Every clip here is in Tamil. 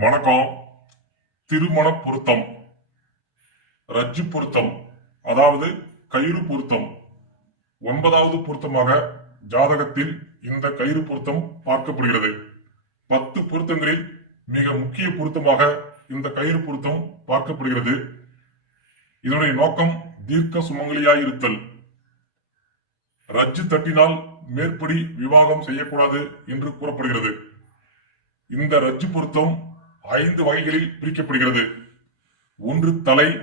வணக்கம். திருமண பொருத்தம் ரஜ்ஜு பொருத்தம். அதாவது கயிறு பொருத்தம். ஒன்பதாவது பொருத்தமாக ஜாதகத்தில் இந்த கயிறு பொருத்தம் பார்க்கப்படுகிறது. பத்து பொருத்தங்களில் மிக முக்கிய பொருத்தமாக இந்த கயிறு பொருத்தம் பார்க்கப்படுகிறது. இதனுடைய நோக்கம் தீர்க்க சுமங்கலியாயிருத்தல். ரஜ்ஜு தட்டினால் மேற்படி விவாகம் செய்யக்கூடாது என்று கூறப்படுகிறது. இந்த ரஜ்ஜு பொருத்தம் ஐந்து வகைகளில் பிரிக்கப்படுகிறது. ஒன்று தலை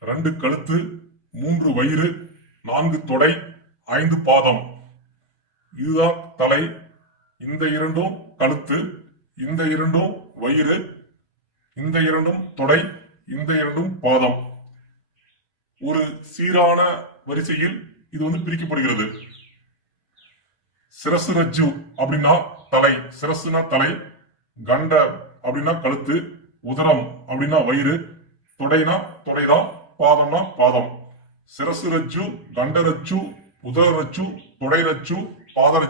ரெண்டு கழுத்து மூன்று வயிறு நான்கு தொடை ஐந்து பாதம். இதுதான் தலை இந்த இரண்டும் கழுத்து இந்த இரண்டும் வயிறு இந்த இரண்டும் தொடை இந்த இரண்டும் பாதம். ஒரு சீரான வரிசையில் இது வந்து பிரிக்கப்படுகிறது. சிரசு ரஜ்ஜு அப்படின்னா தலை சிரசுனா தலை கண்ட அப்படின்னா கழுத்து உதரம் அப்படின்னா வயிறு தொடைனா தொடைதான் பாதம்னா பாதம். சிரசு ரச்சு கண்ட உதர ரச்சு தொடை ரச்சு பாத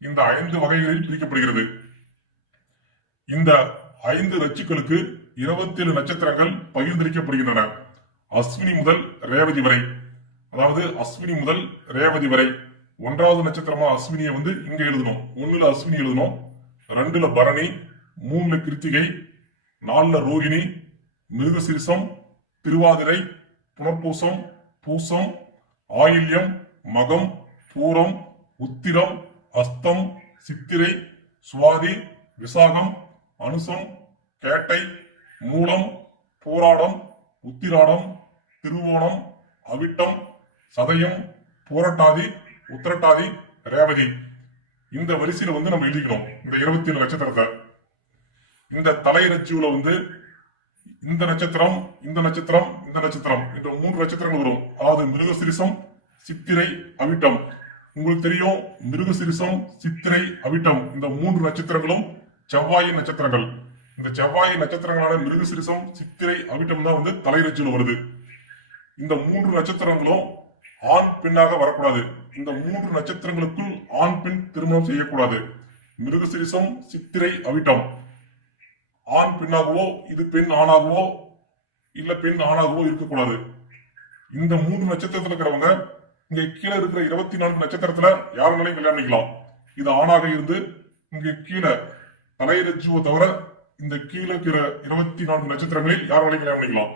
இந்த ஐந்து வகைகளில் பிரிக்கப்படுகிறது. இந்த ஐந்து ரச்சுக்களுக்கு இருபத்தி ஏழு நட்சத்திரங்கள் பகிர்ந்தளிக்கப்படுகின்றன அஸ்வினி முதல் ரேவதி வரை. அதாவது அஸ்வினி முதல் ரேவதி வரை. ஒன்றாவது நட்சத்திரமா அஸ்வினியை வந்து இங்க எழுதணும். ஒண்ணுல அஸ்வினி எழுதணும். ரெண்டுல பரணி. மூணுல கிருத்திகை நாலுல ரோகிணி மிருகசிரிசம் திருவாதிரை புனர்பூசம் பூசம் ஆயில்யம் மகம் பூரம் உத்திரம் அஸ்தம் சித்திரை சுவாதி விசாகம் அனுசம் கேட்டை மூலம் போராடம் உத்திராடம் திருவோணம் அவிட்டம் சதயம் போரட்டாதி உத்திரட்டாதி ரேவதி. இந்த வரிசையில வந்து நம்ம எழுதிக்கணும். இந்த இருபத்தி ஏழு நட்சத்திரத்தை. இந்த தலை வந்து இந்த நட்சத்திரம் இந்த நட்சத்திரம் இந்த நட்சத்திரம் என்ற மூன்று நட்சத்திரங்கள் வரும். அதாவது மிருகசிரிசம் சித்திரை அவிட்டம். உங்களுக்கு தெரியும் மிருகசிரிசம் சித்திரை அவிட்டம். இந்த மூன்று நட்சத்திரங்களும் செவ்வாயின் நட்சத்திரங்கள். இந்த செவ்வாய் நட்சத்திரங்களான மிருகசிரிசம் சித்திரை அவிட்டம் தான் வந்து தலைரச்சியில் வருது. இந்த மூன்று நட்சத்திரங்களும் ஆண் பெண்ணாக வரக்கூடாது. இந்த மூன்று நட்சத்திரங்களுக்குள் ஆண் பெண் திருமணம் செய்யக்கூடாது. மிருகசிரிசம் சித்திரை அவிட்டம். ஆண் பெண்ணாகவோ இது பெண் ஆணாகவோ இல்ல பெண் ஆணாகவோ இருக்கக்கூடாது. இந்த மூன்று நட்சத்திரத்துல இருக்கிறவங்க இங்க கீழே இருக்கிற இருபத்தி நான்கு நட்சத்திரத்துல யாருனாலையும் கல்யாணம் பண்ணிக்கலாம். இது ஆணாக இருந்து இங்க கீழே தலைரஜுவை தவிர இந்த கீழே இருக்கிற இருபத்தி நான்கு நட்சத்திரங்களில் யாருனாலையும் கல்யாணம் பண்ணிக்கலாம்.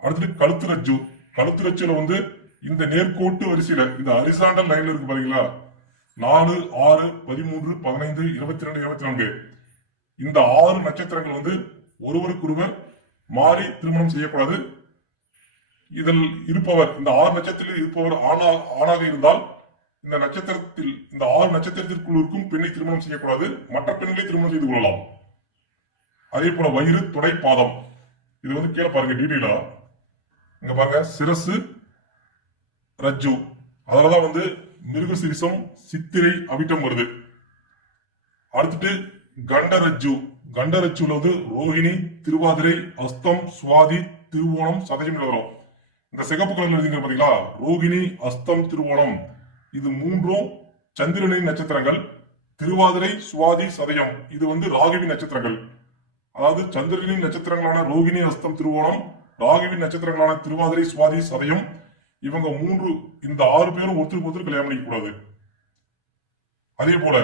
அடுத்தது கழுத்து ரஜ்ஜு. கழுத்து ரஜ்ஜுல வந்து இந்த நேர்கோட்டு வரிசையில இந்த அரிசாண்டல் லைன்ல இருக்கு பாத்தீங்களா? நாலு ஆறு பதிமூன்று பதினைந்து இருபத்தி ரெண்டு இருபத்தி நான்கு. இந்த ஆறு நட்சத்திரங்கள் வந்து ஒருவருக்கொருவர் மாறி திருமணம் செய்யக்கூடாது. இதில் இருப்பவர் இந்த ஆறு நட்சத்திரத்தில் இருப்பவர் ஆணா ஆணாக இருந்தால் இந்த நட்சத்திரத்தில் இந்த ஆறு நட்சத்திரத்திற்குள் இருக்கும் பெண்ணை திருமணம் செய்யக்கூடாது. மற்ற பெண்களை திருமணம் செய்து கொள்ளலாம். அதே போல வயிறு துடை பாதம். இது வந்து கீழே பாருங்க டீடெயிலா இங்க பாருங்க சிரசு ரஜ்ஜு. அதனாலதான் வந்து மிருகசிரிசம் சித்திரை அவிட்டம் வருது. அடுத்துட்டு கண்டரஜு கண்டரஜு உள்ளது ரோஹிணி திருவாதிரை அஸ்தம் சுவாதி திருவோணம் சதயம் வரும் இந்த சிகப்பு கலர்ல எழுதிங்க பாத்தீங்களா? ரோகிணி அஸ்தம் திருவோணம். இது மூன்றும் சந்திரனின் நட்சத்திரங்கள் திருவாதிரை சுவாதி சதயம் இது வந்து ராகுவின் நட்சத்திரங்கள். அதாவது சந்திரனின் நட்சத்திரங்களான ரோகிணி அஸ்தம் திருவோணம் ராகுவின் நட்சத்திரங்களான திருவாதிரை சுவாதி சதயம் இவங்க மூன்று இந்த ஆறு பேரும் ஒருத்தருக்கு ஒருத்தர் கல்யாணம் பண்ணிக்க கூடாது அதே போல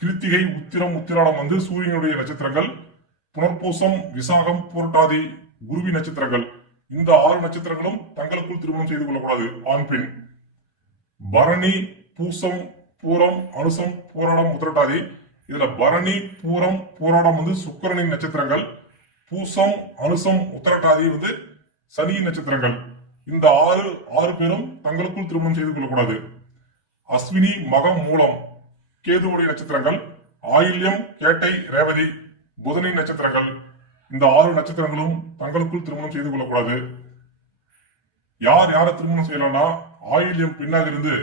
கிருத்திகை உத்திரம் உத்திராடம் வந்து சூரியனுடைய நட்சத்திரங்கள் புனர்பூசம் விசாகம் பூரட்டாதி குருவி நட்சத்திரங்கள். இந்த ஆறு நட்சத்திரங்களும் தங்களுக்குள் திருமணம் செய்து கொள்ளக்கூடாது ஆண் பெண். பரணி பூசம் பூரம் அனுசம் பூராடம் உத்திரட்டாதி. இதுல பரணி பூரம் பூராடம் வந்து சுக்கரனின் நட்சத்திரங்கள். பூசம் அனுசம் உத்திரட்டாதி வந்து சனியின் நட்சத்திரங்கள். இந்த ஆறு ஆறு பேரும் தங்களுக்குள் திருமணம் செய்து கொள்ளக்கூடாது. அஸ்வினி மகம் மூலம். கேதுவுடைய நட்சத்திரங்கள் ஆயில்யம் கேட்டை ரேவதி புதனின் நட்சத்திரங்கள். இந்த ஆறு நட்சத்திரங்களும் தங்களுக்குள் திருமணம் செய்து கொள்ளக்கூடாது. யார் யாரை திருமணம் செய்யலாம்னா ஆயில்யம் பின்னாக இருந்து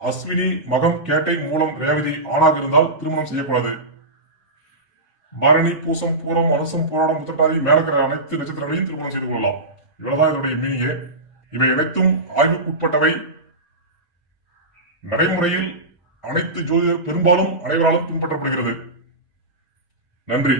அஸ்வினி மகம் கேட்டை மூலம் ரேவதி ஆணாக இருந்தால் திருமணம் செய்யக்கூடாது. பரணி பூசம் பூரம் அனுசம் போராடம் முத்தட்டாதி மேலக்கிற அனைத்து நட்சத்திரங்களையும் திருமணம் செய்து கொள்ளலாம். இவ்வளவுதான் இதனுடைய மீனிங்கே இவை அனைத்தும் ஆய்வுக்குட்பட்டவை. நடைமுறையில் அனைத்து ஜோதிடர் பெரும்பாலும் அனைவராலும் பின்பற்றப்படுகிறது. நன்றி.